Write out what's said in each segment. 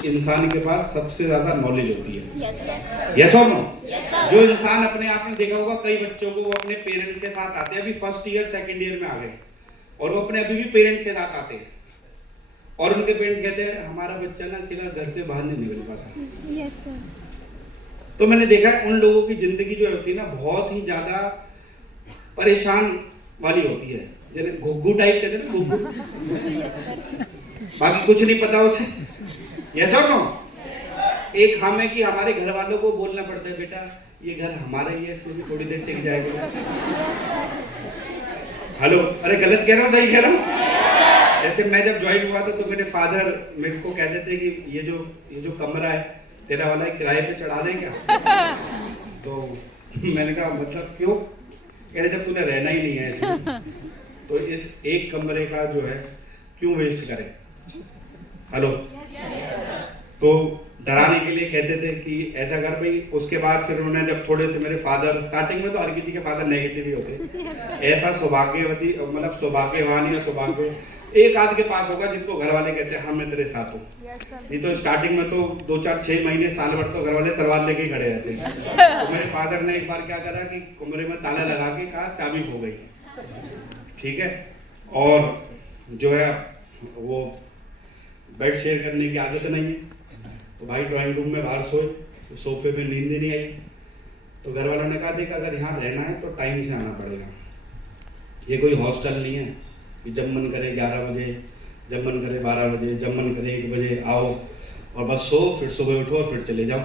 उस इंसान के पास सबसे ज्यादा नॉलेज होती है। Yes sir. यस और नो? Yes sir. जो इंसान अपने आप में देखा होगा, कई बच्चों को वो अपने पेरेंट्स के साथ आते हैं, अभी फर्स्ट ईयर सेकंड ईयर में आ गए और वो अपने अभी भी पेरेंट्स के साथ आते हैं और उनके पेरेंट्स कहते हैं हमारा बच्चा ना अकेला घर से बाहर नहीं निकल पाता। Yes sir. तो मैंने देखा है उन लोगों की जिंदगी जो होती है ना बहुत ही ज्यादा परेशान वाली होती है, जैसे घुग्गू टाइप कहते हैं ना, घुग्गू, बाकी कुछ नहीं पता उसे। यस और नो? एक हम है कि हमारे घर वालों को बोलना पड़ता है बेटा ये घर हमारा ही है, इसमें भी थोड़ी देर टिक जाएगा। हेलो, अरे गलत कह रहा हूँ सही कह रहा हूँ? जैसे मैं जब ज्वाइन हुआ था तो मेरे फादर मेरे को कहते थे कि ये जो कमरा है तेरा वाला किराए पे चढ़ा दें क्या? तो मैंने कहा मतलब क्यों? कह रहे जब तूने रहना ही नहीं है इसमें तो इस एक कमरे का जो है क्यों वेस्ट करें। हेलो, तो डराने के लिए कहते थे कि ऐसा कर भाई। उसके बाद फिर उन्होंने जब थोड़े से मेरे फादर, स्टार्टिंग में तो हर किसी के फादर नेगेटिव ही होते, ऐसा सौभाग्यवती मतलब सौभाग्यवान या सौभाग्य एक आध के पास होगा जिनको घर वाले कहते हैं हाँ मैं तेरे साथ हूँ। नहीं तो स्टार्टिंग में तो 2-4-6 महीने साल भर तो घर वाले तलवार लेके खड़े रहते हैं। तो मेरे फादर ने एक बार क्या करा कि कमरे में ताला लगा के कहा चाबी खो गई, ठीक है, और जो है वो बेड शेयर करने की आदत नहीं है, तो भाई ड्राइंग रूम में बाहर सोए, तो सोफे पे नींद नहीं आई। तो घर वालों ने कहा देख अगर यहाँ रहना है तो टाइम से आना पड़ेगा, ये कोई हॉस्टल नहीं है कि जब मन करे 11 बजे, जब मन करे 12 बजे, जब मन करे 1 बजे आओ और बस सो, फिर सुबह उठो और फिर चले जाओ।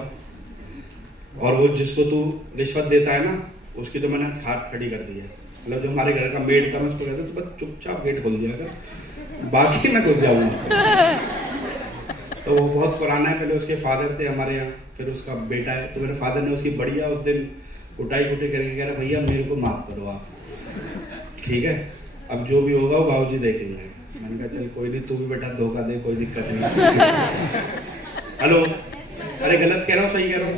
और वो जिसको तू रिश्वत देता है ना उसकी तो मैंने हाथ खड़ी कर दी है। मतलब जो हमारे घर का मेड था उसको कहते तो बस चुपचाप गेट खोल दिया कर, बाकी मैं घुस जाऊँगा। तो वो बहुत पुराना है, पहले उसके फादर थे हमारे यहाँ, फिर उसका बेटा है। तो मेरे फादर ने उसकी बढ़िया उस दिन कुटाई कुटी करके कह रहा भैया मेरे को माफ़ करो आप, ठीक है, अब जो भी होगा वो बाबूजी देखेंगे। मैंने कहा चल कोई नहीं, तू भी बेटा धोखा दे, कोई दिक्कत नहीं। हेलो, अरे गलत कह रहा हूँ सही कह रहा हूँ?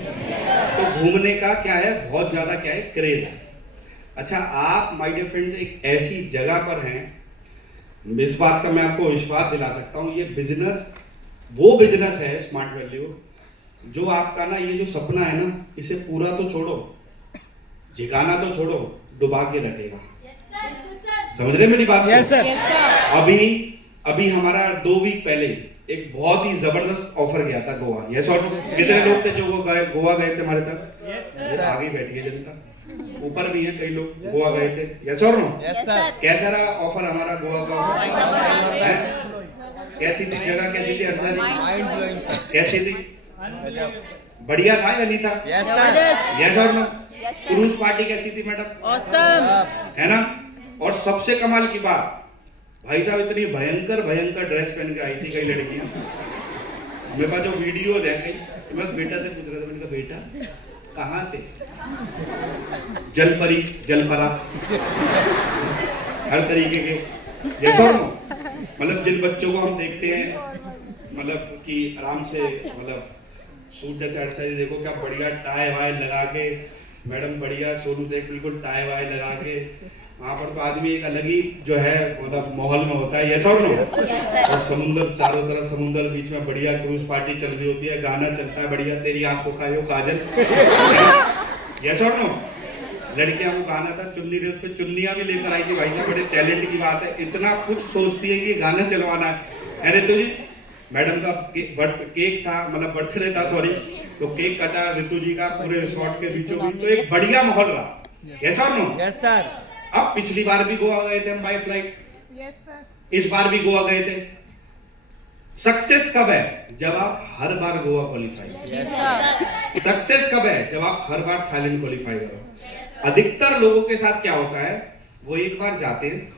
तो घूमने का क्या है, बहुत ज़्यादा क्या है, क्रेज है। अच्छा, आप माय डियर फ्रेंड्स एक ऐसी जगह पर हैं, इस बात का मैं आपको विश्वास दिला सकता हूँ, ये बिजनेस वो बिजनेस है स्मार्ट वैल्यू जो आपका ना ये जो सपना है ना इसे पूरा तो छोड़ो, झिकाना तो छोड़ो, डुबा के रखेगा। समझ रहे मेरी बात? Yes sir. अभी हमारा 2 वीक पहले एक बहुत ही जबरदस्त ऑफर गया था गोवा। यस और कितने लोग थे जो गोवा गए थे हमारे साथ? आगे बैठी है जनता, ऊपर भी है कई लोग गोवा गए थे। यस और नो? कैसा रहा ऑफर हमारा गोवा का? कैसी थी जगह, कैसी थी अर्षा जी? कैसी थी? बढ़िया था या नहीं था? यस और नो? क्रूज पार्टी कैसी थी मैडम? ऑसम है ना? और सबसे कमाल की बात, भाई साहब इतनी भयंकर भयंकर ड्रेस पहन के आई थी कई लड़कियां। मेरे पास जो वीडियो है कई, तो मैं बेटा से पूछ रहा था, मैंने कहा बेटा कहाँ से? जलपरी, जलपरा, हर तरीके के। यस और नो? मतलब जिन बच्चों को हम देखते हैं मतलब कि आराम से मतलब सूट जैसे अर्षा जी देखो क्या बढ़िया टाई वाई लगा के, मैडम बढ़िया सोनू देख बिल्कुल टाई वाई लगा के, वहाँ पर तो आदमी एक अलग ही जो है मतलब माहौल में होता है। यस और नो? और समुंदर चारों तरफ, समुंदर बीच में बढ़िया क्रूज पार्टी चल रही होती है, गाना चलता है बढ़िया तेरी आंखों का यो काजल। यस और नो? लड़कियां वो गाना था चुन्नी रे, उस पे चुन्नियां भी लेकर आई थी। भाई साहब बड़े टैलेंट की बात है, इतना कुछ सोचती है कि गाना चलवाना है। अरे तो जी मैडम का केक था, मतलब बर्थडे था सॉरी, तो केक कटा ऋतु जी का पूरे रिसोर्ट के बीचों बीच, तो एक बढ़िया माहौल रहा। यस और नो? Yes sir. अब पिछली बार भी गोवा गए थे हम बाय फ्लाइट, यस सर, इस बार भी गोवा गए थे। सक्सेस कब है? जब आप हर बार गोवा क्वालिफाई। सक्सेस कब है? जब आप हर बार थाईलैंड क्वालिफाई करो। अधिकतर लोगों के साथ क्या होता है, वो एक बार जाते हैं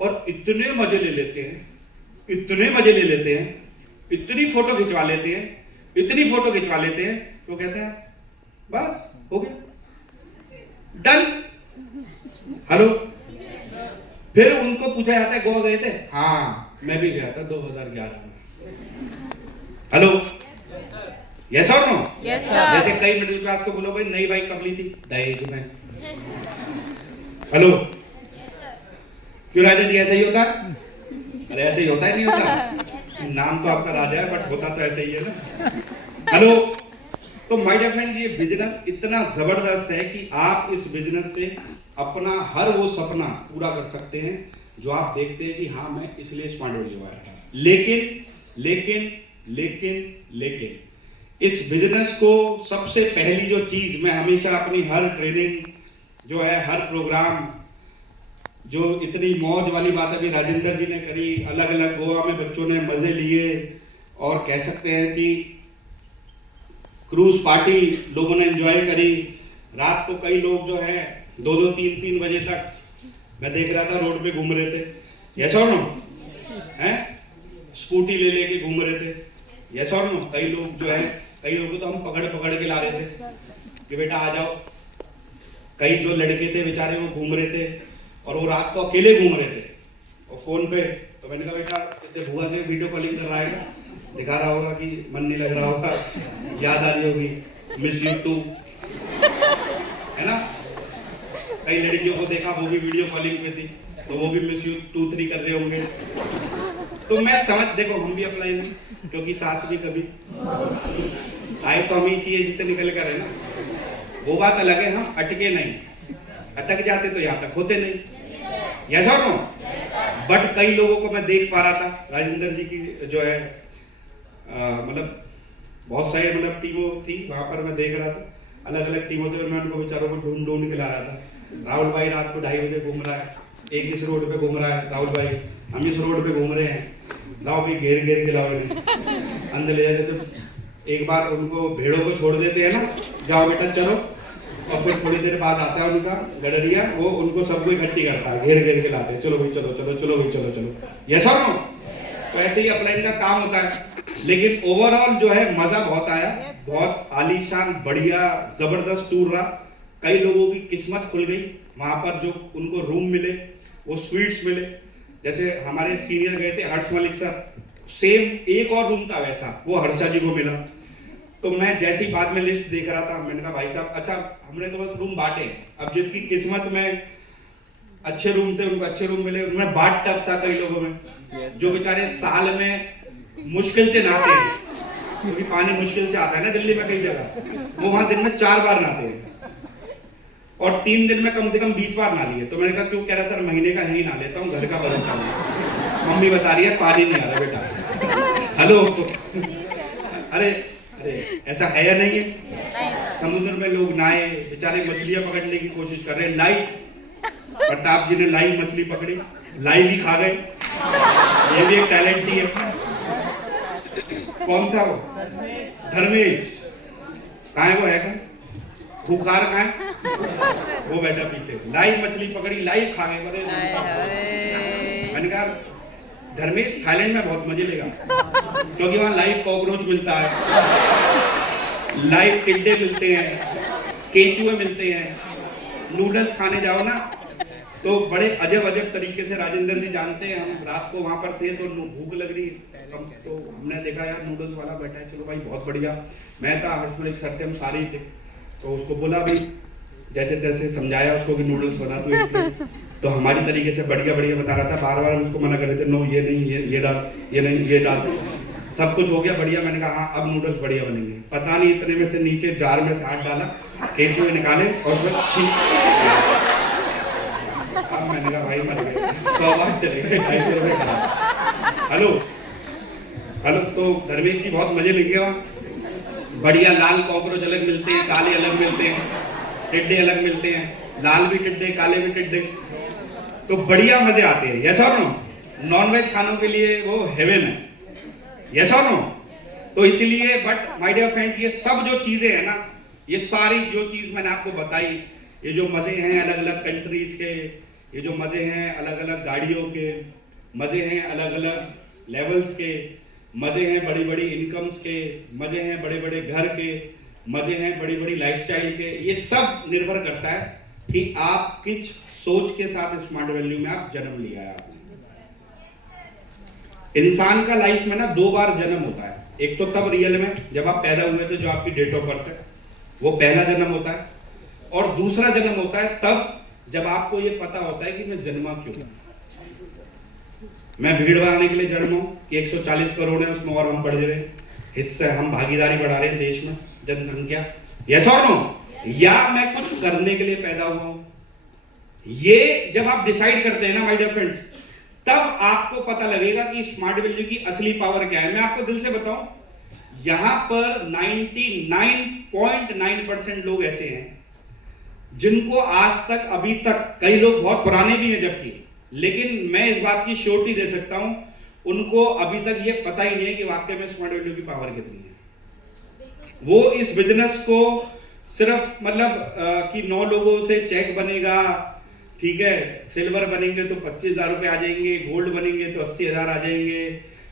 और इतने मजे ले लेते हैं, इतने मजे ले लेते हैं, इतनी फोटो खिंचवा लेते हैं, इतनी फोटो खिंचवा लेते हैं, तो कहते हैं बस हो गया, डन। हेलो, फिर उनको पूछा जाता है गोवा गए थे? हाँ मैं भी गया था 2011 में। हेलो, यस और नो? जैसे कई मिडिल क्लास को बोलो भाई नई बाइक कब ली थी? दहेज में। हेलो, क्यों राजा जी ऐसा ही होता है? अरे ऐसे ही होता है, नहीं होता? नाम तो आपका राजा है, बट होता तो ऐसे ही है ना। हेलो, तो माय डियर फ्रेंड, ये बिजनेस इतना जबरदस्त है कि आप इस बिजनेस से अपना हर वो सपना पूरा कर सकते हैं जो आप देखते हैं कि हाँ मैं इसलिए स्मार्ट वैल्यू आया था। लेकिन लेकिन लेकिन लेकिन इस बिजनेस को सबसे पहली जो चीज मैं हमेशा अपनी हर ट्रेनिंग जो है, हर प्रोग्राम, जो इतनी मौज वाली बात अभी राजेंद्र जी ने करी, अलग अलग गोवा में बच्चों ने मजे लिए, और कह सकते हैं कि क्रूज पार्टी लोगों ने एंजॉय करी। रात को कई लोग जो है 2-2, 3-3 बजे तक मैं देख रहा था रोड पे घूम रहे थे। यस और नो? हैं? स्कूटी ले लेके घूम रहे थे। यस और नो? कई लोग जो है, कई लोगों को तो हम पकड़ पकड़ के ला रहे थे कि बेटा आ जाओ। कई जो लड़के थे बेचारे वो घूम रहे थे, और वो रात को अकेले घूम रहे थे और फोन पे। तो मैंने कहा बेटा इससे बुआ से वीडियो कॉलिंग कर रहा है, दिखा रहा होगा कि मन नहीं लग रहा होगा, याद आ रही होगी, मिस यू टू, है ना। कई लड़कियों को देखा वो भी वीडियो कॉलिंग पे थी, तो वो भी मिस यू 2-3 कर रहे होंगे। तो मैं समझ, देखो हम भी अप्लाई नहीं, क्योंकि सास भी कभी आए तो हम इसी एज से निकल कर है ना। वो बात अलग है, हम अटके नहीं, अटक जाते तो यहाँ तक होते नहीं। यस और नो? बट कई लोगों को मैं देख पा रहा था, राजेंद्र जी की जो है मतलब बहुत सारी मतलब टीमों थी वहां पर, मैं देख रहा था अलग अलग टीमों से, मैं उनको बेचारों को ढूंढ ढूंढ के ला रहा था। राहुल भाई रात को 2:30 बजे घूम रहा है, एक इस रोड पे घूम रहा है, राहुल भाई हम इस रोड पे घूम रहे हैं, लाओ भी घेर घेर के लाओ इन्हें अंदर ले जाते। तो एक बार उनको भेड़ों को छोड़ देते हैं ना, जाओ बेटा चलो, और फिर थोड़ी देर बाद आता है उनका गडरिया, वो उनको सबको इकट्ठी करता है, घेर घेर के लाते हैं, चलो भाई चलो चलो चलो भाई चलो चलो। यस और नो? तो ऐसे ही अपलाइन का काम होता है। लेकिन ओवरऑल जो है मजा बहुत आया, बहुत आलीशान बढ़िया जबरदस्त टूर रहा। कई लोगों की किस्मत खुल गई वहां पर, जो उनको रूम मिले, वो स्वीट्स मिले। जैसे हमारे सीनियर गए थे हर्ष मलिक सर, सेम एक और रूम था वैसा, वो हर्षा जी को मिला। तो मैं जैसी बाद में लिस्ट देख रहा था, मैंने कहा भाई साहब अच्छा हमने तो बस रूम बांटे, अब जिसकी किस्मत में अच्छे रूम थे उनको अच्छे रूम मिले। उनमें बाथ टब था कई लोगों में, जो बेचारे साल में मुश्किल से नहाते हैं, क्योंकि पानी मुश्किल से आता है ना दिल्ली में कई जगह, वो वहां दिन में 4 बार नहाते हैं, और 3 दिन में कम से कम 20 बार नहा लिए। तो मैंने कहा क्यों? कह रहा सर महीने का यही नहा लेता हूँ, घर का भरोसा नहीं। मम्मी बता रही है पानी नहीं आ रहा बेटा। हेलो, अरे अरे ऐसा है या नहीं है? समुद्र में लोग नहाए, बेचारे मछलियां पकड़ने की कोशिश कर रहे हैं। लाइव प्रताप जी ने लाइव मछली पकड़ी, लाइव ही खा गए, ये भी एक टैलेंट ही है। कौन था वो? धर्मेश। कहाँ है वो? है कहाँ? खुखार कहाँ है? वो बैठा पीछे, लाइव मछली पकड़ी, लाइव खा गए। मैंने कहा धर्मेश थाईलैंड में बहुत मजे लेगा, क्योंकि वहां लाइव कॉकरोच मिलता है, लाइव टिड्डे मिलते हैं, केचुए मिलते हैं। नूडल्स खाने जाओ ना तो बड़े अजब अजब तरीके से, राजेंद्र जी जानते हैं, हम रात को वहां पर थे तो भूख लग रही, तो हमने देखा यार नूडल्स वाला बैठा है, चलो भाई बहुत बढ़िया। मैं था, हर्ष मलिक सर थे, हम सारे ही थे, तो उसको बोला भी जैसे तैसे समझाया उसको कि नूडल्स बना दो, तो हमारी तरीके से बढ़िया बढ़िया बता रहा था। बार बार हम उसको मना कर रहे थे, नो ये नहीं, ये डाल, ये नहीं ये डाल। सब कुछ हो गया बढ़िया, मैंने कहा हाँ अब नूडल्स बढ़िया बनेंगे। पता नहीं इतने में से नीचे जार में हाथ डाला, केचुए निकाले और उसमें छींक। अब मैंने कहा भाई मर गए, 100 बार चले गए, 250 रुपये खराब। हेलो हेलो, तो धर्मेश जी बहुत मजे लेंगे वहाँ, बढ़िया लाल कॉकरोच अलग मिलते हैं, काले अलग मिलते हैं, टिड्डे अलग मिलते हैं, लाल भी टिड्डे काले भी टिड्डे, तो बढ़िया मजे आते हैं। यस और नो? नॉनवेज खानों के लिए वो हेवन है। यस और नो? तो इसीलिए, बट माय डियर फ्रेंड, ये सब जो चीजें हैं ना, ये सारी जो चीज मैंने आपको बताई, ये जो मजे हैं अलग अलग कंट्रीज के, ये जो मजे हैं अलग अलग गाड़ियों के, मजे हैं अलग अलग लेवल्स के, मजे हैं बड़ी बड़ी इनकम्स के, मजे हैं बड़े बड़े घर के, मजे हैं बड़ी बड़ी लाइफस्टाइल के, ये सब निर्भर करता है कि आप किस सोच के साथ स्मार्ट वैल्यू में आप जन्म लिया है आपने। इंसान का लाइफ में ना 2 बार जन्म होता है, एक तो तब रियल में जब आप पैदा हुए थे, जो आपकी डेट ऑफ बर्थ है, वो पहला जन्म होता है, और दूसरा जन्म होता है तब जब आपको ये पता होता है कि मैं जन्मा क्यों। मैं भीड़ बनाने के लिए जन्म हूँ कि 140 करोड़ है उसमें और हम बढ़ रहे हैं, हिस्से हम भागीदारी बढ़ा रहे हैं देश में जनसंख्या, यस और नो, या मैं कुछ करने के लिए पैदा हुआ हूं? ये जब आप डिसाइड करते हैं ना माय डियर फ्रेंड्स, तब आपको पता लगेगा कि स्मार्ट वैल्यू की असली पावर क्या है। मैं आपको दिल से बताऊं, यहां पर 99.9% लोग ऐसे हैं जिनको आज तक, अभी तक, कई लोग बहुत पुराने भी हैं जबकि, लेकिन मैं इस बात की श्योरिटी दे सकता हूं, उनको अभी तक ये पता ही नहीं है कि वाकई में स्मार्ट वैल्यू की पावर कितनी है। वो इस बिजनेस को सिर्फ मतलब कि 9 लोगों से चेक बनेगा, ठीक है, सिल्वर बनेंगे तो 25,000 रुपए आ जाएंगे, गोल्ड बनेंगे तो 80,000 आ जाएंगे,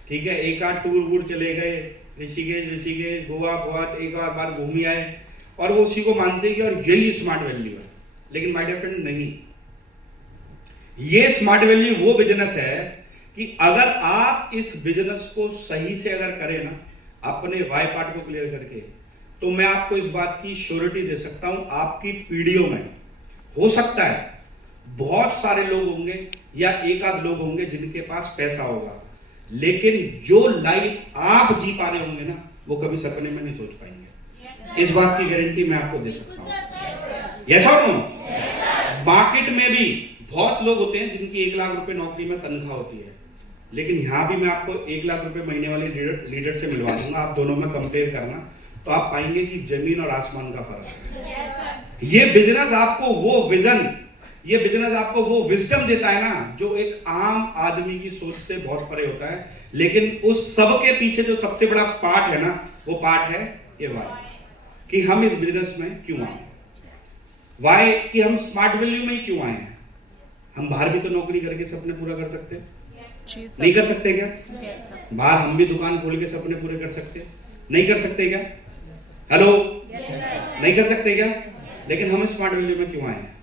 ठीक है, एक आध टूर वूर चले गए, ऋषिकेश गोवा एक बार घूम आए, और वो उसी को मानते हैं कि और यही स्मार्ट वैल्यू है। लेकिन माय डियर फ्रेंड, नहीं, ये स्मार्ट वैल्यू वो बिजनेस है कि अगर आप इस बिजनेस को सही से अगर करें ना, अपने वाई पार्ट को क्लियर करके, तो मैं आपको इस बात की श्योरिटी दे सकता हूं, आपकी पीढ़ियों में हो सकता है बहुत सारे लोग होंगे या एक आध लोग होंगे जिनके पास पैसा होगा, लेकिन जो लाइफ आप जी पा रहे होंगे ना, वो कभी सपने में नहीं सोच पाएंगे। इस बात की गारंटी मैं आपको दे सकता हूं, यस और नो। मार्केट में भी बहुत लोग होते हैं जिनकी 1 लाख रुपए नौकरी में तनख्वाह होती है, लेकिन यहां भी मैं आपको 1 लाख रुपए महीने वाले लीडर से मिलवा दूंगा, आप दोनों में कंपेयर करना, तो आप पाएंगे कि जमीन और आसमान का फर्क है। ये बिजनेस आपको वो विजन, ये बिजनेस आपको वो विजडम देता है ना, जो एक आम आदमी की सोच से बहुत परे होता है, लेकिन उस सब के पीछे जो सबसे बड़ा पार्ट है ना, वो पार्ट है ये वाई, कि हम इस बिजनेस में क्यों आए, वाई कि हम स्मार्ट वैल्यू में ही क्यों आए हैं। हम बाहर भी तो नौकरी करके सपने पूरा कर सकते हैं, नहीं कर सकते क्या? बाहर हम भी दुकान खोल के सपने पूरे कर सकते, नहीं कर सकते क्या? हेलो, नहीं कर सकते क्या? लेकिन हम स्मार्ट वैल्यू में क्यों आए हैं,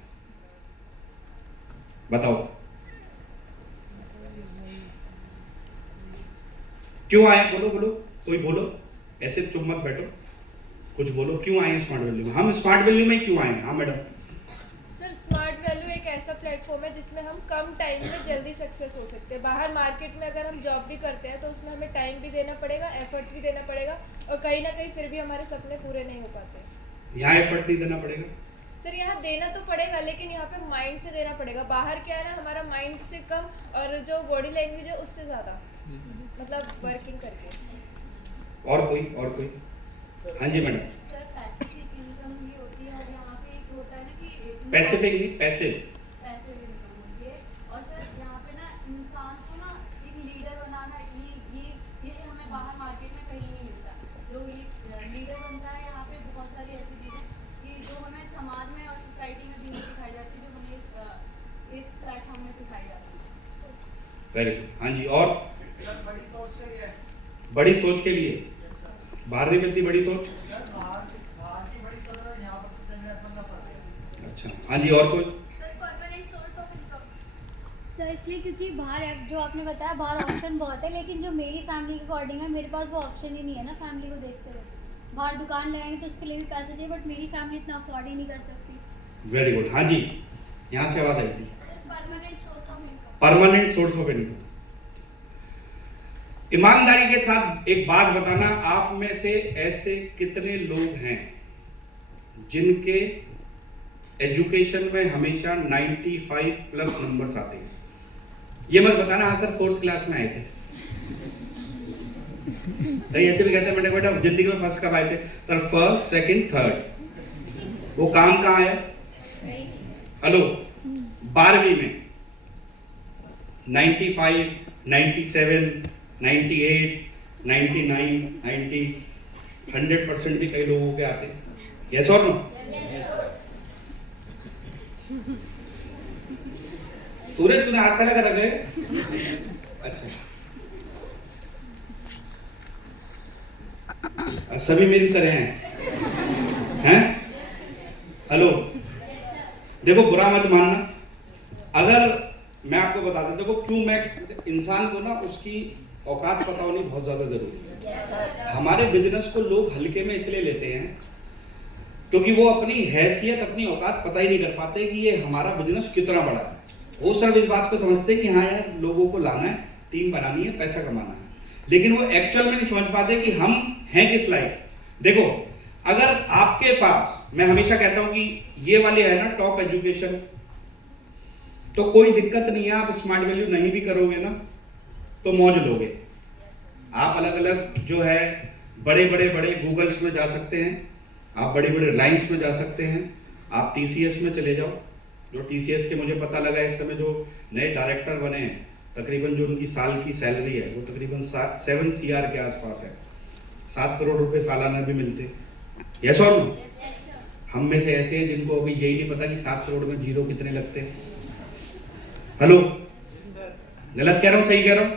बताओ क्यों आए? बोलो बोलो, कोई बोलो, ऐसे चुप मत बैठो, कुछ बोलो, क्यों आए हैं स्मार्ट वैल्यू में? हम स्मार्ट वैल्यू में क्यों आए हैं? हाँ मैडम। सर, स्मार्ट वैल्यू एक ऐसा प्लेटफॉर्म है जिसमें हम कम टाइम में जल्दी सक्सेस हो सकते हैं। बाहर मार्केट में अगर हम जॉब भी करते हैं तो उसमें हमें टाइम भी देना पड़ेगा, एफर्ट्स भी देना पड़ेगा, और कहीं ना कहीं फिर भी हमारे सपने पूरे नहीं हो पाते। यहाँ एफर्ट नहीं देना पड़ेगा सर, यहाँ देना तो पड़ेगा, लेकिन यहाँ पे माइंड से देना पड़ेगा। बाहर क्या है ना, हमारा माइंड से कम और जो बॉडी लैंग्वेज है उससे ज़्यादा, मतलब वर्किंग करके। और कोई हाँ जी मैडम। सर, पैसिव इनकम भी होती है, और यहाँ पे एक होता है ना कि पैसिफिक नहीं, पैसिव इनकम होती है, और सर यहाँ पे ना इंसान को ना एक लीडर बनाना, ये हमें बाहर मार्केट में कहीं नहीं मिलता। जो ये लीडर बनता है, यहाँ पे बहुत सारी ऐसी चीज़ें कि जो हमें समाज में और सोसाइटी में भी नहीं सिखाई जाती, जो हमें इस प्लेटफॉर्म में सिखाई जाती है। वेरी गुड, हाँ जी। और बड़ी सोच के लिए बाहर नहीं मिलती बड़ी सोच, अच्छा हाँ जी। और कोई? सर, इसलिए क्योंकि बाहर जो आपने बताया बाहर ऑप्शन बहुत है, लेकिन जो मेरी फैमिली के अकॉर्डिंग है, मेरे पास वो ऑप्शन ही नहीं है ना फैमिली को देखते हुए। बाहर दुकान लगाएंगे तो उसके लिए भी पैसे चाहिए, बट मेरी फैमिली इतना अफोर्ड ही नहीं कर सकती। वेरी गुड, हाँ जी, यहाँ से आवाज आई थी। Permanent source of income. ईमानदारी के साथ एक बात बताना, आप में से ऐसे कितने लोग हैं जिनके एजुकेशन में हमेशा 95 प्लस नंबर्स आते हैं? ये मत बताना हाँ सर 4th क्लास में आए थे, नहीं ऐसे भी कहते हैं मैंने बेटा जिंदगी में फर्स्ट कब आए थे? Sir 1st, 2nd, 3rd। वो काम कहाँ आया? हेलो, 12वीं में 95, 97, 98, 99, 90, 100% भी कई लोगों के आते हैं, यस और नो? सूरज तूने हाथ खड़ा कर रखे? अच्छा, सभी मेरी तरह हैं? हेलो, देखो बुरा मत मानना, अगर मैं आपको बता दूं, देखो क्यों मैं इंसान को ना उसकी औकात पता होनी बहुत ज्यादा जरूरी है। हमारे बिजनेस को लोग हल्के में इसलिए लेते हैं क्योंकि वो अपनी हैसियत, अपनी औकात पता ही नहीं कर पाते कि ये हमारा बिजनेस कितना बड़ा है। वो सब इस बात को समझते हैं कि हाँ यार लोगों को लाना है, टीम बनानी है, पैसा कमाना है, लेकिन वो एक्चुअल में नहीं समझ पाते कि हम हैं किस लायक। देखो, अगर आपके पास, मैं हमेशा कहता हूं कि ये वाले है ना टॉप एजुकेशन, तो कोई दिक्कत नहीं है, आप स्मार्ट वैल्यू नहीं भी करोगे ना तो मौज लोगे। आप अलग अलग जो है बड़े गूगल्स में जा सकते हैं, आप बड़ी रिलायंस में जा सकते हैं, आप TCS में चले जाओ। जो TCS के मुझे पता लगा इस समय जो नए डायरेक्टर बने हैं, तकरीबन जो उनकी साल की सैलरी है वो तकरीबन 7 CR के आसपास है, 7 करोड़ रुपए सालाना भी मिलते। यस और नो? हम में से ऐसे हैं जिनको अभी यही नहीं पता कि 7 करोड़ में जीरो कितने लगते हैं। हेलो, गलत कह रहा हूँ सही कह रहा हूँ?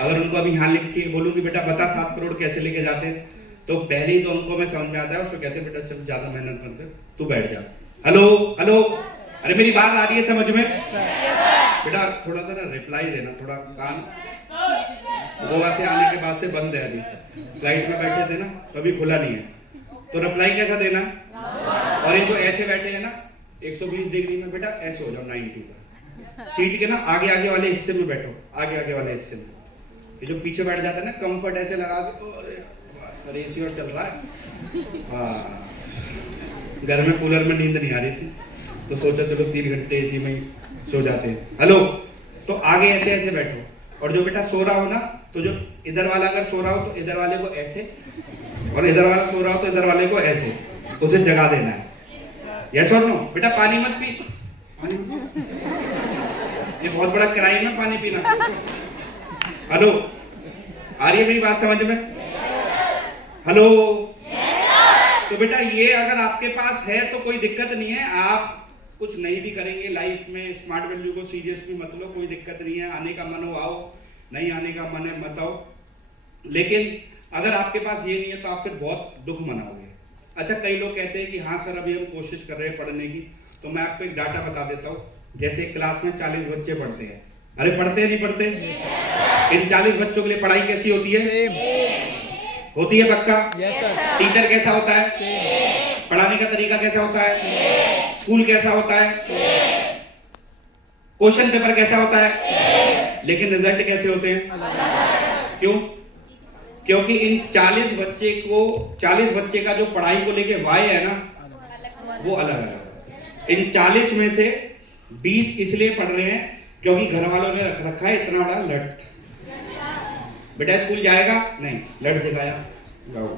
अगर उनको अभी यहाँ लिख के बोलूँ कि बेटा बता 7 करोड़ कैसे लेके जाते हैं, तो पहले ही तो उनको मैं समझ में आता है, उसको कहते हैं बेटा चल ज्यादा मेहनत करते तू बैठ जा। हेलो हेलो, अरे मेरी बात आ रही है समझ में? बेटा थोड़ा सा ना रिप्लाई देना, थोड़ा कान गोवा से आने के बाद से बंद है, अभी फ्लाइट में बैठे थे ना कभी खुला नहीं है, तो रिप्लाई कैसा देना? और ये जो ऐसे बैठे हैं ना 120 डिग्री में, बेटा ऐसे हो जाओ 90 पर, सीट के ना आगे वाले हिस्से में बैठो, आगे वाले हिस्से में। ये जो पीछे बैठ जाता है ना, कंफर्ट ऐसे लगा के, सर AC और चल रहा है, घर में कूलर में नींद नहीं आ रही थी तो सोचा चलो 3 घंटे AC में ही सो जाते हैं। हेलो, तो आगे ऐसे बैठो, और जो बेटा सो रहा हो ना, तो जो इधर वाला अगर सो रहा हो तो इधर वाले को ऐसे, और इधर वाला सो रहा हो तो इधर वाले को ऐसे, उसे जगा देना है। यस और नो? बेटा पानी मत पी, पानी मत। ये बहुत बड़ा क्राइम है पानी पीना। हेलो, आ रही है मेरी बात समझ में? हेलो, तो बेटा ये अगर आपके पास है तो कोई दिक्कत नहीं है, आप कुछ नहीं भी करेंगे लाइफ में, स्मार्ट वैल्यू को सीरियसली मत लो, कोई दिक्कत नहीं है। आने का मन हो आओ, नहीं आने का मन है मत आओ, लेकिन अगर आपके पास ये नहीं है तो आप फिर बहुत दुख मनाओगे। अच्छा, कई लोग कहते हैं कि हाँ सर अभी हम कोशिश कर रहे हैं पढ़ने की, तो मैं आपको एक डाटा बता देता हूँ। जैसे क्लास में 40 बच्चे पढ़ते हैं, अरे पढ़ते हैं नहीं पढ़ते? इन 40 बच्चों के लिए पढ़ाई कैसी होती है? होती है पक्का? टीचर कैसा होता है? पढ़ाने का तरीका कैसा होता है? स्कूल कैसा होता है? क्वेश्चन पेपर कैसा होता है? लेकिन रिजल्ट कैसे होते हैं? क्यों? क्योंकि इन 40 बच्चे का जो पढ़ाई को लेके वाय है ना, वो अलग अलग। इन 40 में से 20 इसलिए पढ़ रहे हैं क्योंकि घर वालों ने रखा है इतना बड़ा लट, बेटा स्कूल जाएगा नहीं, लट दिखाया जाओ।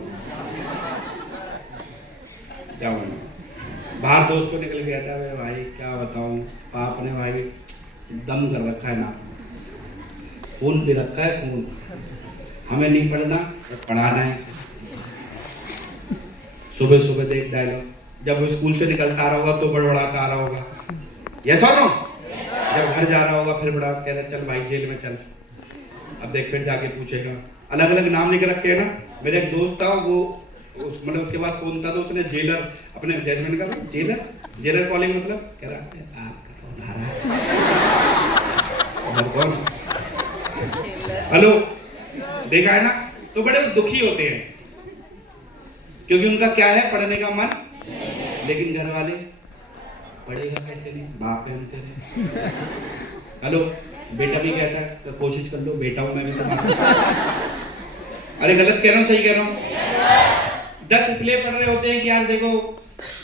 बाहर दोस्त को निकल गया था, भाई क्या बताऊं, पाप ने भाई दम कर रखा है ना, खून भी रखा है, खून। हमें नहीं पढ़ना, पढ़ाना है। सुबह देख डायलॉग, जब वो स्कूल से निकलता रहा होगा तो बड़बड़ाता आ रहा होगा, यस और नो? जब घर जा रहा होगा फिर बड़ा कह रहा चल भाई जेल में चल। अब देख फिर जाके पूछेगा, अलग अलग नाम लिख रखे हैं ना। मेरा एक दोस्त था, वो मतलब उसके पास फोन था तो उसने जेलर अपने जजमेंट का, जेलर कॉलिंग मतलब कह रहा आपका फोन आ रहा है और कौन? हेलो, देखा है ना? तो बड़े दुखी होते हैं क्योंकि उनका क्या है, पढ़ने का मन, लेकिन घर वाले पढ़ेगा कैसे नहीं, बाप है हम कह रहे। हेलो, बेटा भी कहता है तो कोशिश कर लो, बेटा हूं मैं भी तुम्हारा। अरे गलत कह रहा हूँ सही कह रहा हूँ? 10 इसलिए पढ़ रहे होते हैं कि यार देखो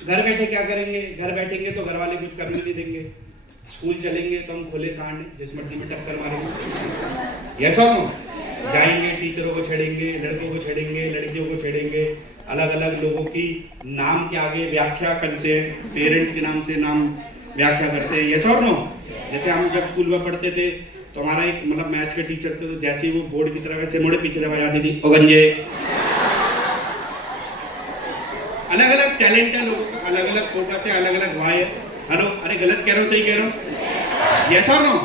घर बैठे क्या करेंगे, घर बैठेंगे तो घर वाले कुछ करने नहीं देंगे, स्कूल चलेंगे तो हम खुले सांड जिस मर्जी में टक्कर मारेंगे, यस और नो? जाएंगे टीचरों को छेड़ेंगे, लड़कों को छेड़ेंगे, लड़कियों को छेड़ेंगे, अलग अलग लोगों की नाम के आगे व्याख्या करते हैं, पेरेंट्स के नाम से नाम व्याख्या करते हैं, यस और नो? जैसे हम जब स्कूल में पढ़ते थे तो हमारा एक मतलब मैथ्स के टीचर थे, तो जैसे ही वो बोर्ड की तरफ ऐसे मुड़े पीछे दबा जाती थी, ओगंजे। अलग अलग टैलेंट है लोगों का, अलग अलग फोकस है, अलग अलग वाय है। हेलो, अरे गलत कह रहा हूँ सही कह रहा हूँ? यस और नो?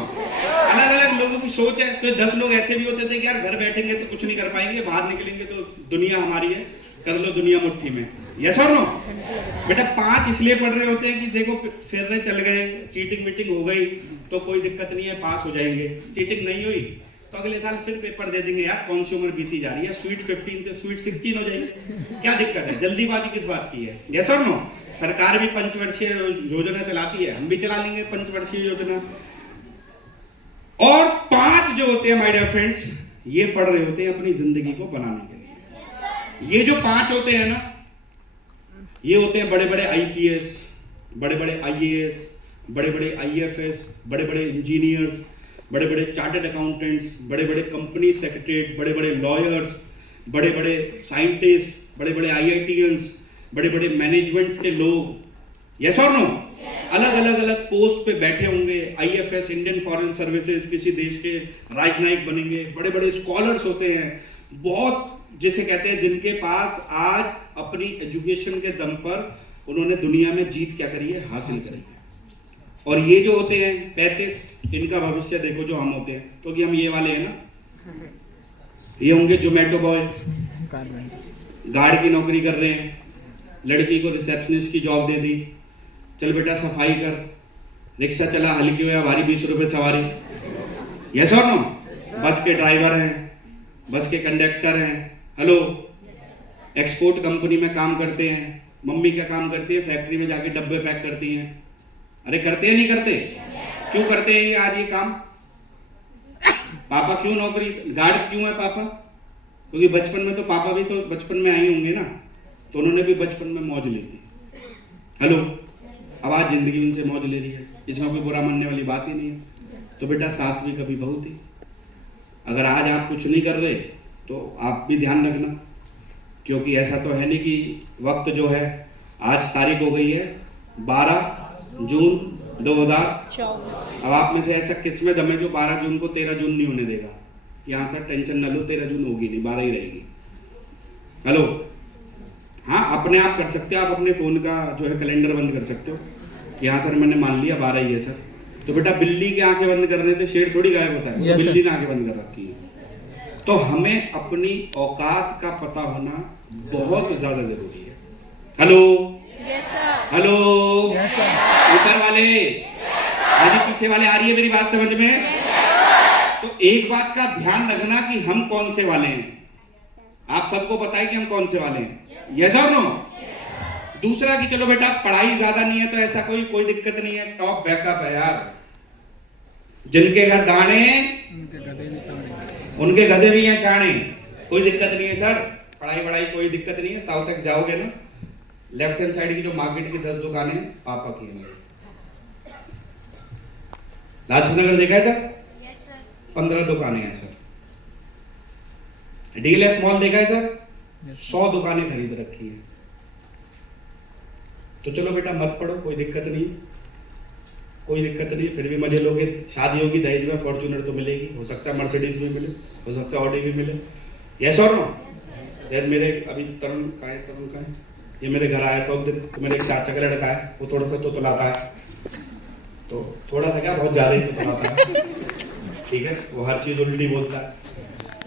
अलग अलग लोगों की सोच है। तो 10 लोग ऐसे भी होते थे कि यार घर बैठेंगे तो कुछ नहीं कर पाएंगे, बाहर निकलेंगे तो दुनिया हमारी है, कर लो दुनिया मुट्ठी में, यस और नो? बेटा 5 इसलिए पढ़ रहे होते हैं कि देखो फिर रहे चल गए, चीटिंग वीटिंग हो गई तो कोई दिक्कत नहीं है, पास हो जाएंगे। चीटिंग नहीं हुई तो अगले साल फिर पेपर दे देंगे, यार कौन सी उम्र बीती जा रही है, स्वीट 15 से स्वीट 16 हो जाएंगे, क्या दिक्कत है, जल्दीबाजी किस बात की है, यस और नो? सरकार भी पंचवर्षीय योजना चलाती है, हम भी चला लेंगे पंचवर्षीय योजना। और 5 जो होते हैं माय डियर फ्रेंड्स, ये पढ़ रहे होते हैं अपनी जिंदगी को बनाने के लिए। ये जो 5 होते हैं ना, ये होते हैं बड़े बड़े आईपीएस, बड़े बड़े आईएएस, बड़े बड़े आईएफएस, बड़े बड़े इंजीनियर्स, बड़े बड़े चार्टर्ड अकाउंटेंट्स, बड़े बड़े कंपनी सेक्रेटरी, बड़े बड़े लॉयर्स, बड़े बड़े साइंटिस्ट, बड़े बड़े आईआईटीएंस, बड़े बड़े मैनेजमेंट्स के लोग, यस और नो, अलग अलग अलग पोस्ट पे बैठे होंगे। आईएफएस, इंडियन फॉरेन सर्विसेज, किसी देश के राजनयिक बनेंगे, बड़े बड़े स्कॉलर्स होते हैं, बहुत जिसे कहते हैं जिनके पास आज अपनी एजुकेशन के दम पर उन्होंने दुनिया में जीत क्या करी है, हासिल करी है। और ये जो होते हैं 35, इनका भविष्य देखो जो हम होते हैं, क्योंकि हम ये वाले हैं ना, ये होंगे जोमेटो बॉय, गार्ड की नौकरी कर रहे हैं, लड़की को रिसेप्शनिस्ट की जॉब दे दी, चल बेटा सफाई कर, रिक्शा चला हल्की हो या भारी, 20 रुपए सवारी, यस और नो, बस के ड्राइवर हैं, बस के कंडक्टर हैं, हेलो, एक्सपोर्ट कंपनी में काम करते हैं, मम्मी क्या काम करती है, फैक्ट्री में जाके डब्बे पैक करती हैं। अरे करते हैं नहीं करते? क्यों करते हैं ये आज ये काम? पापा क्यों नौकरी, गार्ड क्यों है पापा? क्योंकि बचपन में तो पापा भी तो बचपन में आए होंगे ना, तो उन्होंने भी बचपन में मौज ली थी। हेलो, अब आज जिंदगी उनसे मौज ले रही है, इसमें कोई बुरा मानने वाली बात ही नहीं है। तो बेटा सास भी कभी बहू थी। अगर आज आप कुछ नहीं कर रहे तो आप भी ध्यान रखना, क्योंकि ऐसा तो है नहीं कि वक्त जो है, आज तारीख हो गई है 12 जून 2024। अब आप में से ऐसा किस्में दम है जो 12 जून को 13 जून नहीं होने देगा। यहाँ से टेंशन न लो, 13 जून होगी नहीं, 12 ही रहेगी। हेलो, हाँ अपने आप कर सकते हो, आप अपने फ़ोन का जो है कैलेंडर बंद कर सकते हो। यहाँ सर मैंने मान लिया 12 ही है सर, तो बेटा बिल्ली की आंखें बंद करने से शेर थोड़ी गायब होता है, तो बिल्ली ने आंखें बंद कर रखी है। तो हमें अपनी औकात का पता होना बहुत ज्यादा जरूरी है। हेलो, हेलो, ऊपर वाले, अभी पीछे वाले, आ रही है मेरी बात समझ में? तो एक बात का ध्यान रखना कि हम कौन से वाले हैं। आप सबको पता है कि हम कौन से वाले हैं, यस और नो? दूसरा कि चलो बेटा पढ़ाई ज्यादा नहीं है तो ऐसा कोई दिक्कत नहीं है, टॉप बैकअप है यार। जिनके घर दाने उनके गधे भी हैं शाणे, कोई दिक्कत नहीं है सर, पढ़ाई कोई दिक्कत नहीं है। साउथ तक जाओगे ना, लेफ्ट हैंड साइड की जो मार्केट की 10 दुकानें पापा की हैं। लाजपत नगर देखा है सर? 15 दुकानें हैं सर। डीएलएफ मॉल देखा है सर? 100 दुकानें खरीद रखी है। तो चलो बेटा मत पढ़ो, कोई दिक्कत नहीं, कोई दिक्कत नहीं, फिर भी मजे लोगे। शादी होगी दहेज में फॉर्च्यूनर तो मिलेगी, हो सकता है मर्सिडीज भी मिले, हो सकता है ऑडी भी मिले, यस और नो? यार मेरे अभी तरुण का है, ये मेरे घर आया तो मेरे एक चाचा का लड़का है, वो थोड़ा सा तो तुलाता है, तो थोड़ा सा क्या बहुत ज़्यादा ही तो तुलाता है, ठीक है, वो हर चीज़ उल्टी बोलता है।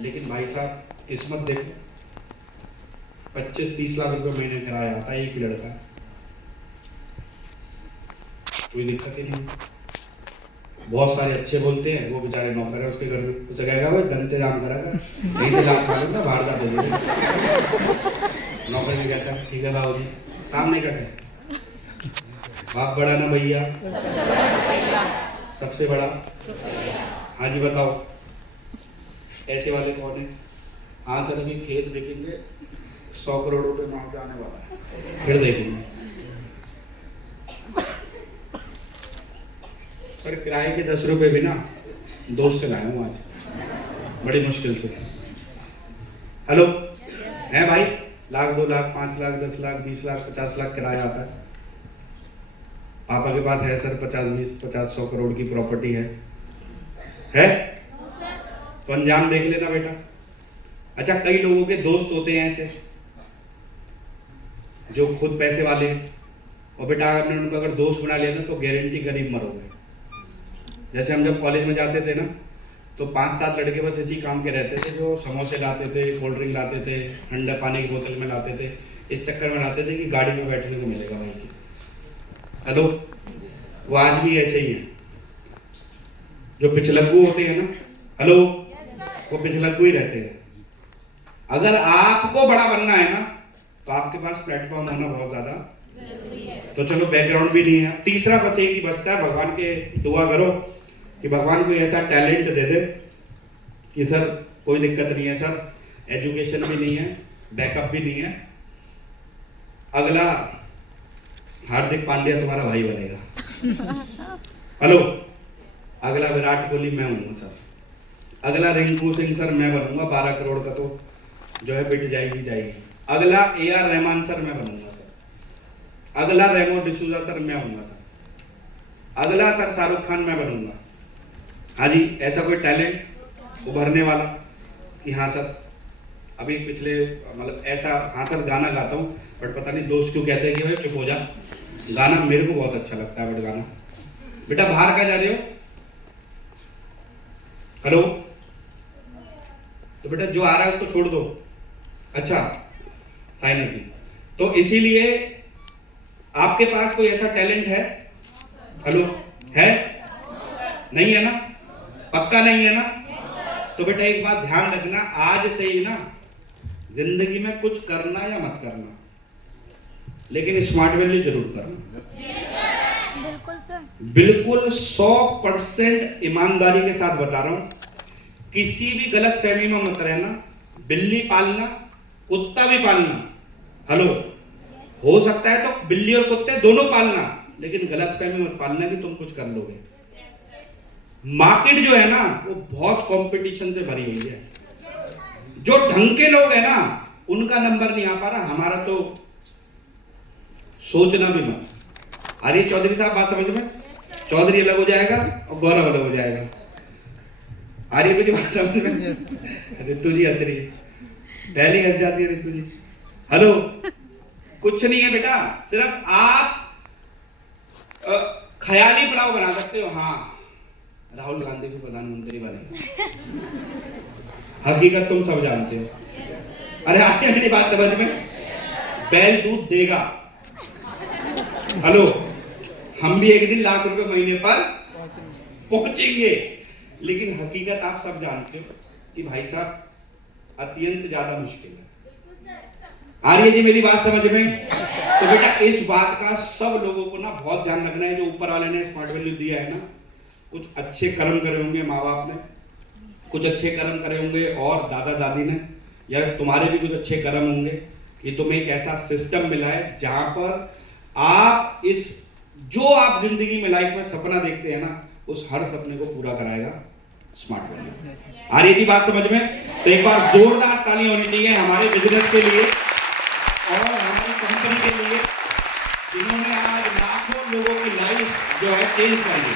लेकिन भाई साहब किस्मत देखो, 25-30 लाख रुपये महीने किराया आता है एक ही लड़का, कोई दिक्कत ही नहीं। बहुत सारे अच्छे बोलते हैं, वो बेचारे नौकर है उसके घर में, उसे कहेगा वो धनते दाम करा कर, नहीं तो लाख मालूम था बाहर का दे दे। नौकर भी कहता है ठीक है लाओ जी, सामने क्या कहे, बाप बड़ा ना भैया, सबसे बड़ा, हाँ जी बताओ ऐसे वाले कौन है? हाँ सर अभी खेत देखेंगे 100 करोड़ रुपए मांग आने वाला है, फिर देखेंगे। सर किराए के 10 रुपए भी ना दोस्त से लाया हूँ आज, बड़ी मुश्किल से। हेलो, है भाई, 1 लाख 2 लाख 5 लाख 10 लाख 20 लाख 50 लाख किराया आता है। पापा के पास है सर 50-100 करोड़ की प्रॉपर्टी है? तो अंजाम देख लेना बेटा। अच्छा कई लोगों के दोस्त होते हैं ऐसे जो खुद पैसे वाले हैं, और बेटा आपने उनको अगर दोस्त बना लिया ना तो गारंटी गरीब मरोगे। जैसे हम जब कॉलेज में जाते थे ना, तो 5-7 लड़के बस इसी काम के रहते थे, जो समोसे लाते थे, कोल्ड ड्रिंक लाते थे, ठंडा पानी की बोतल में लाते थे, इस चक्कर में लाते थे कि गाड़ी में बैठने को मिलेगा भाई की। हेलो, वो आज भी ऐसे ही हैं। जो पिछलग्गू होते हैं ना, हेलो, वो पिछलग्गू ही रहते हैं। अगर आपको बड़ा बनना है ना, तो आपके पास प्लेटफॉर्म होना बहुत ज्यादा जरूरी है। तो चलो बैकग्राउंड भी नहीं है। तीसरा बस एक ही बचता है, भगवान के दुआ करो कि कि भगवान कोई ऐसा टैलेंट दे दे कि सर कोई दिक्कत नहीं है सर, एजुकेशन भी नहीं है, बैकअप भी नहीं है, अगला हार्दिक पांड्या तुम्हारा भाई बनेगा। हेलो, अगला विराट कोहली मैं हूँ सर, अगला रिंकू सिंह सर मैं बनूंगा, 12 करोड़ का तो जो है बिट जाएगी जाएगी, अगला AR रहमान सर मैं बनूंगा सर, अगला रेमो डिसूजा सर मैं हूँगा सर, अगला सर शाहरुख खान मैं बनूंगा। हाँ जी, ऐसा कोई टैलेंट उभरने वाला कि हाँ सर अभी पिछले मतलब ऐसा, हाँ सर गाना गाता हूँ बट पता नहीं दोस्त क्यों कहते हैं कि भाई चुप हो जा, गाना मेरे को बहुत अच्छा लगता है बट गाना। बेटा बाहर कहाँ जा रहे हो? हेलो, तो बेटा जो आ रहा है उसको छोड़ दो। अच्छा साइना जी, तो इसीलिए आपके पास कोई ऐसा टैलेंट है? हेलो, है? नहीं है ना? पक्का नहीं है ना? तो बेटा एक बात ध्यान रखना, आज से ही ना जिंदगी में कुछ करना या मत करना, लेकिन स्मार्ट वैल्यू जरूर करना। बिल्कुल सर, बिल्कुल 100% ईमानदारी के साथ बता रहा हूं, किसी भी गलत फहमी में मत रहना। बिल्ली पालना, कुत्ता भी पालना, हेलो, हो सकता है तो बिल्ली और कुत्ते दोनों पालना, लेकिन गलत फहमी मत पालना कि तुम कुछ कर लोगे। मार्केट जो है ना वो बहुत कंपटीशन से भरी हुई है, जो ढंग के लोग हैं ना उनका नंबर नहीं आ पा रहा, हमारा तो सोचना भी मत। अरे चौधरी साहब बात समझ में, चौधरी अलग हो जाएगा और गौरव अलग हो जाएगा। आ रही है मेरी बात समझ में? रितु जी हंस रही है, पहले हंस जाती है रितु जी। हेलो, कुछ नहीं है बेटा, सिर्फ आप ख्याली पुलाव बना सकते हो। हाँ, राहुल गांधी भी प्रधानमंत्री बनेगा, हकीकत तुम सब जानते हो। अरे आगे मेरी बात समझ में, बैल दूध देगा। हेलो, हम भी एक दिन लाख रुपए महीने पर पहुंचेंगे, लेकिन हकीकत आप सब जानते हो कि भाई साहब अत्यंत ज्यादा मुश्किल है। आ रही है जी मेरी बात समझ में? तो बेटा इस बात का सब लोगों को ना बहुत ध्यान रखना है, जो ऊपर वाले ने स्मार्ट वैल्यू दिया है ना, कुछ अच्छे कर्म करे होंगे माँ बाप ने, कुछ अच्छे कर्म करे होंगे और दादा दादी ने, या तुम्हारे भी कुछ अच्छे कर्म होंगे कि तुम्हें एक ऐसा सिस्टम मिला है जहां पर आप इस जो आप जिंदगी में लाइफ में सपना देखते हैं ना, उस हर सपने को पूरा कराएगा स्मार्ट वैल्यू। आ रही है जी बात समझ में? तो एक बार जोरदार ताली होनी चाहिए हमारे बिजनेस के लिए और हमारी कंपनी के लिए, जिन्होंने आज लाखों लोगों की लाइफ जो है चेंज कर दी।